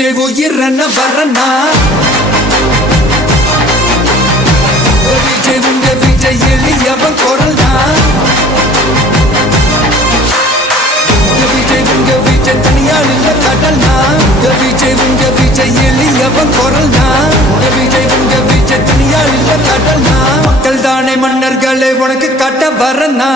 விஜய் உயிரன வரனா விஜய் உங்க விஜய் எளியவன் குரல்னா விஜய் உங்க விஜய் தனியால் இல்ல கடல்னா விஜய் உங்க விஜய் எளியவன் குரல்னா விஜய் உங்க விஜய் தனியால் இல்ல கடல்னா மக்கள் தானே மன்னர்களே உனக்கு காட்ட வரனா